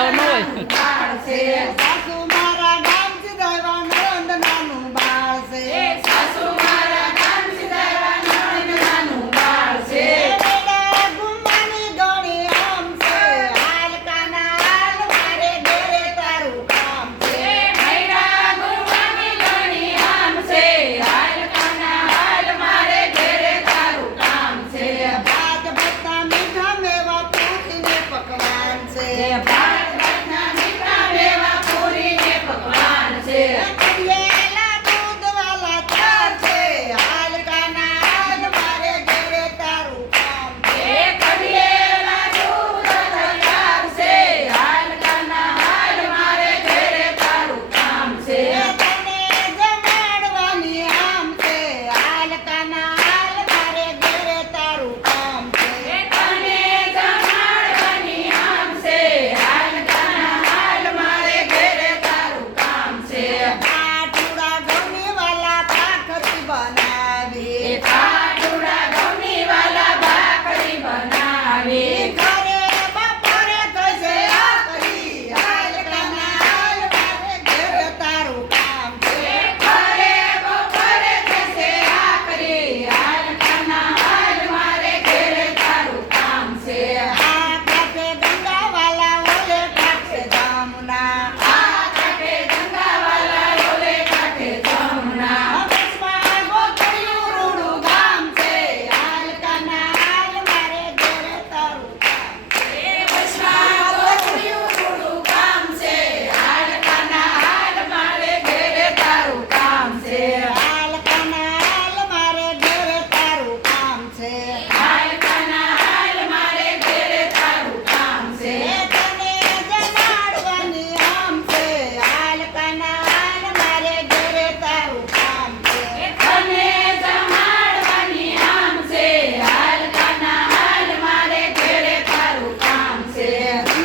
બતાવવા ન હોય. સાસુ મારા ગામ સિધાવા નણંદ નાનું બાળ છે. સાસુ મારા ગામ સિધાવા નણંદ નાનું બાળ છે. મેળા ગુમ્માની ગણી આમ છે. હાલ કાના હાલ મારે ઘેરે તારું કામ છે. મૈરા ગુવાની ગણી આમ છે. હાલ કાના હાલ મારે ઘેરે તારું કામ છે. ભાત ભાતના મીઠા મેવા પૂરીને પકવાન છે. ભાત ભાતના મીઠા મેવા પૂરીને પકવાન છે. કડિયાલા દૂધવાલા ચાર છે. હાલ કાના હાલ મારે ઘેરે તારું કામ છે. કડિયેલા દૂધ તૈયાર છે. હાલ કાના હાલ મારે ઘેરે તારું કામ છે. તને જમાડવાની આમ છે. હાલ કાના હાલ મારે ઘેરે તારું કામ છે. તને જમાડવાની આમ છે. હાલ કાના હાલ મારે ઘેરે તારું કામ છે. કાઠુડા ગોની વાલા ભાખરી બનાવી. કાઠુડા ગમી વાલા ભાખરી બનાવી. ઘરે બપોરે થશે આકરી. હાલ કાના હાલ મારે ઘેરે તારું કામ છે. ઘરે બપોરે થશે આકરી. હાલ કાના હાલ મારે ઘેરે તારું કામ છે. આ કાંઠે ગંગાવાલા ઓલે કાંઠે જામુના. આ કાંઠે ગંગાવાલા ઓલે કાંઠે જમના. અકસ્માત ગોતળિયું રૂડું ગામ છે. હાલ કાના હાલ મારે ઘેરે તારું કામ છે. વચમાં ગોતળિયું રૂડું ગામ છે. હાલ કાના હાલ મારે ઘેરે તારું કામ છે. હાલ કાના હાલ મારે ઘેરે તારું કામ છે. હાલ કાના હાલ મારે ઘેરે તારું કામ છે. તને જમાડવાની આમ છે. હાલ કાના હાલ મારે ઘેરે તારું કામ છે. તને જમાડવાની આમ છે. હાલ કાના હાલ મારે ઘેરે તારું કામ છે.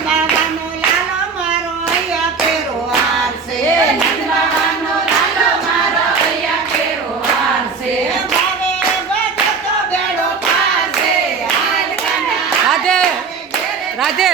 બાબાનો લાલો મારો અહીંયા પેરો હાર છે. નંદબાવાનો લાલો મારો અહીંયા કેરો હાર છે. ભાવે ગજતો બેડો પાર છે. હાલ કાના રાધે ઘેરે રાધે